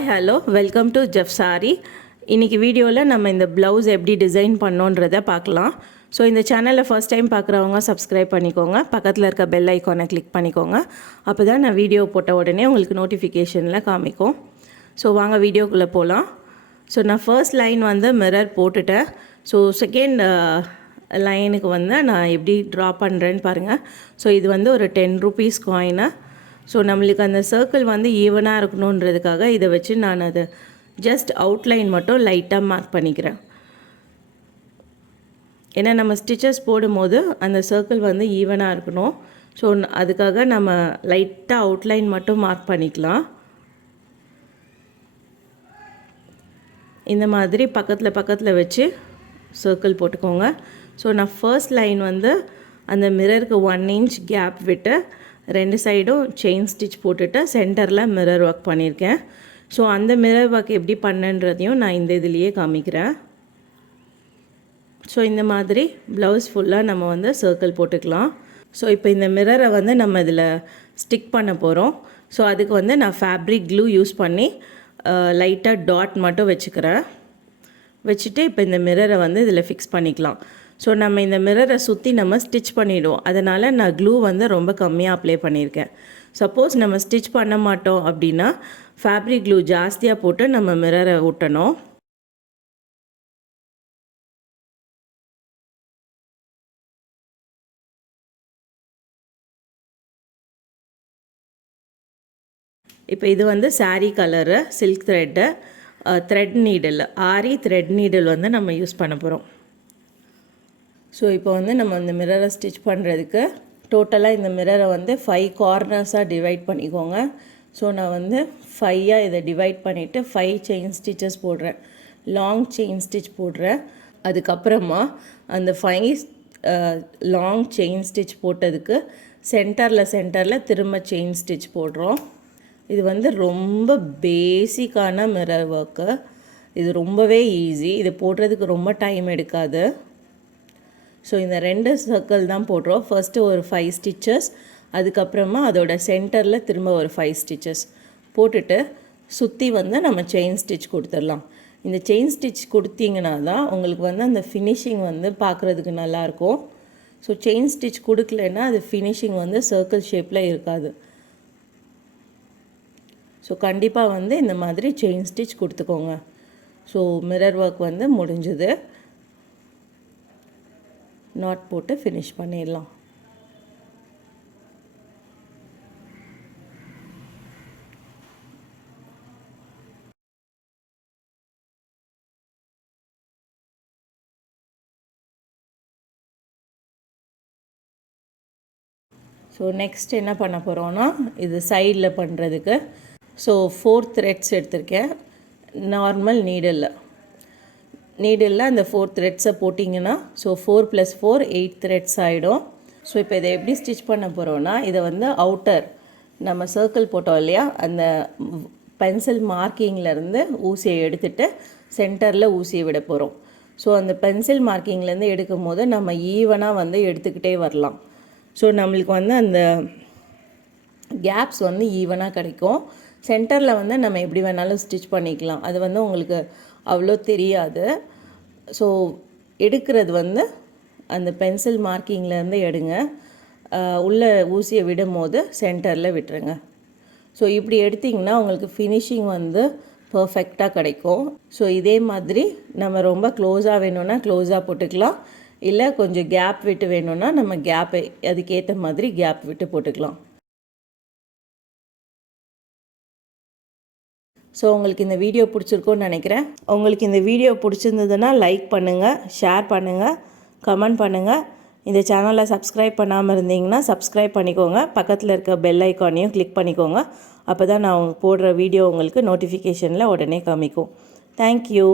Hi hello welcome to Jeff's Aari. இன்றைக்கி வீடியோவில் நம்ம இந்த ப்ளவுஸ் எப்படி டிசைன் பண்ணோன்றதை பார்க்கலாம். ஸோ இந்த சேனலில் ஃபர்ஸ்ட் டைம் பார்க்குறவங்க சப்ஸ்கிரைப் பண்ணிக்கோங்க, பக்கத்தில் இருக்க பெல் ஐக்கானை கிளிக் பண்ணிக்கோங்க. அப்போ தான் நான் வீடியோ போட்ட உடனே உங்களுக்கு நோட்டிஃபிகேஷனில் காமிக்கும். ஸோ வாங்க வீடியோக்குள்ளே போகலாம். ஸோ நான் ஃபர்ஸ்ட் லைன் வந்து மிரர் போட்டுட்டேன். ஸோ செகண்ட் லைனுக்கு வந்து நான் எப்படி ட்ரா பண்ணுறேன்னு பாருங்கள். ஸோ இது வந்து ஒரு 10 rupees காயினு. ஸோ நம்மளுக்கு அந்த சர்க்கிள் வந்து ஈவனாக இருக்கணுன்றதுக்காக இதை வச்சு நான் அதை ஜஸ்ட் அவுட்லைன் மட்டும் லைட்டாக மார்க் பண்ணிக்கிறேன். ஏன்னா நம்ம ஸ்டிச்சஸ் போடும்போது அந்த சர்க்கிள் வந்து ஈவனாக இருக்கணும். ஸோ அதுக்காக நம்ம லைட்டாக அவுட்லைன் மட்டும் மார்க் பண்ணிக்கலாம். இந்த மாதிரி பக்கத்தில் வச்சு சர்க்கிள் போட்டுக்கோங்க. ஸோ நான் ஃபர்ஸ்ட் லைன் வந்து அந்த மிரருக்கு 1 inch கேப் விட்டு 2 சைடும் செயின் ஸ்டிச் போட்டுட்டு சென்டரில் மிரர் ஒர்க் பண்ணியிருக்கேன். ஸோ அந்த மிரர் ஒர்க் எப்படி பண்ணன்றதையும் நான் இந்த இதுலேயே காமிக்கிறேன். ஸோ இந்த மாதிரி ப்ளவுஸ் ஃபுல்லாக நம்ம வந்து சர்க்கிள் போட்டுக்கலாம். ஸோ இப்போ இந்த மிரரை வந்து நம்ம இதில் ஸ்டிக் பண்ண போகிறோம். ஸோ அதுக்கு வந்து நான் ஃபேப்ரிக் க்ளூ யூஸ் பண்ணி லைட்டாக டாட் மட்டும் வச்சுக்கிறேன். வச்சுட்டு இப்போ இந்த மிரரை வந்து இதில் ஃபிக்ஸ் பண்ணிக்கலாம். ஸோ நம்ம இந்த மிரரை சுற்றி நம்ம ஸ்டிச் பண்ணிவிடுவோம். அதனால் நான் க்ளூ வந்து ரொம்ப கம்மியாக அப்ளை பண்ணியிருக்கேன். சப்போஸ் நம்ம ஸ்டிச் பண்ண மாட்டோம் அப்படின்னா ஃபேப்ரிக் க்ளூ ஜாஸ்தியாக போட்டு நம்ம மிரரை ஒட்டணும். இப்போ இது வந்து sari colour silk thread, thread needle, aari thread needle வந்து நம்ம யூஸ் பண்ண போகிறோம். ஸோ இப்போ வந்து நம்ம இந்த மிரரை ஸ்டிச் பண்ணுறதுக்கு டோட்டலாக இந்த மிரரை வந்து 5 கார்னர்ஸாக டிவைட் பண்ணிக்கோங்க. ஸோ நான் வந்து 5 இதை டிவைட் பண்ணிவிட்டு 5 செயின் ஸ்டிச்சஸ் போடுறேன், லாங் செயின் ஸ்டிச் போடுறேன். அதுக்கப்புறமா அந்த 5 லாங் செயின் ஸ்டிச் போட்டதுக்கு சென்டரில் திரும்ப செயின் ஸ்டிச் போடுறோம். இது வந்து ரொம்ப பேசிக்கான மிரர் ஒர்க்கு. இது ரொம்பவே ஈஸி. இது போடுறதுக்கு ரொம்ப டைம் எடுக்காது. ஸோ இந்த 2 சர்க்கிள் தான் போடுறோம். ஃபர்ஸ்ட்டு ஒரு 5 ஸ்டிச்சஸ், அதுக்கப்புறமா அதோட சென்டரில் திரும்ப ஒரு 5 ஸ்டிச்சஸ் போட்டுட்டு சுற்றி வந்து நம்ம செயின் ஸ்டிச் கொடுத்துடலாம். இந்த செயின் ஸ்டிச் கொடுத்தீங்கன்னா தான் உங்களுக்கு வந்து அந்த ஃபினிஷிங் வந்து பார்க்குறதுக்கு நல்லாயிருக்கும். ஸோ செயின் ஸ்டிச் கொடுக்கலன்னா அது ஃபினிஷிங் வந்து சர்க்கிள் ஷேப்பில் இருக்காது. ஸோ கண்டிப்பாக வந்து இந்த மாதிரி செயின் ஸ்டிச் கொடுத்துக்கோங்க. ஸோ மிரர் ஒர்க் வந்து முடிஞ்சுது. நாட் போட்டு ஃபினிஷ் பண்ணிடலாம். ஸோ நெக்ஸ்ட் என்ன பண்ண போகிறோன்னா இது சைடில் பண்ணுறதுக்கு ஸோ 4 த்ரெட்ஸ் எடுத்திருக்கேன். நார்மல் நீடில் அந்த 4 த்ரெட்ஸை போட்டிங்கன்னா ஸோ 4 + 4 8 த்ரெட்ஸ் ஆகிடும். ஸோ இப்போ இதை எப்படி ஸ்டிச் பண்ண போகிறோன்னா இதை வந்து அவுட்டர் நம்ம சர்க்கிள் போட்டோம் இல்லையா, அந்த பென்சில் மார்க்கிங்லேருந்து ஊசியை எடுத்துகிட்டு சென்டரில் ஊசியை விட போகிறோம். ஸோ அந்த பென்சில் மார்க்கிங்லேருந்து எடுக்கும் போது நம்ம ஈவனாக வந்து எடுத்துக்கிட்டே வரலாம். ஸோ நம்மளுக்கு வந்து அந்த கேப்ஸ் வந்து ஈவனாக கிடைக்கும். சென்டரில் வந்து நம்ம எப்படி வேணாலும் ஸ்டிச் பண்ணிக்கலாம். அது வந்து உங்களுக்கு அவ்வளோ தெரியாது. ஸோ எடுக்கிறது வந்து அந்த பென்சில் மார்க்கிங்லேருந்து எடுங்க, உள்ளே ஊசியை விடும் போது சென்டரில் விட்டுருங்க. ஸோ இப்படி எடுத்திங்கன்னா உங்களுக்கு ஃபினிஷிங் வந்து பர்ஃபெக்டாக கிடைக்கும். ஸோ இதே மாதிரி நம்ம ரொம்ப க்ளோஸாக வேணும்னா க்ளோஸாக போட்டுக்கலாம், இல்லை கொஞ்சம் கேப் விட்டு வேணும்னா நம்ம கேப்பை அதுக்கேற்ற மாதிரி கேப் விட்டு போட்டுக்கலாம். ஸோ உங்களுக்கு இந்த வீடியோ பிடிச்சிருக்கோன்னு நினைக்கிறேன். உங்களுக்கு இந்த வீடியோ பிடிச்சிருந்ததுன்னா லைக் பண்ணுங்கள், ஷேர் பண்ணுங்கள், கமெண்ட் பண்ணுங்கள். இந்த சேனலை சப்ஸ்கிரைப் பண்ணாமல் இருந்தீங்கன்னா சப்ஸ்கிரைப் பண்ணிக்கோங்க, பக்கத்தில் இருக்க பெல் ஐக்கானையும் கிளிக் பண்ணிக்கோங்க. அப்போ தான் நான் போடுற வீடியோ உங்களுக்கு நோட்டிஃபிகேஷனில் உடனே காமிக்கும். தேங்க்யூ.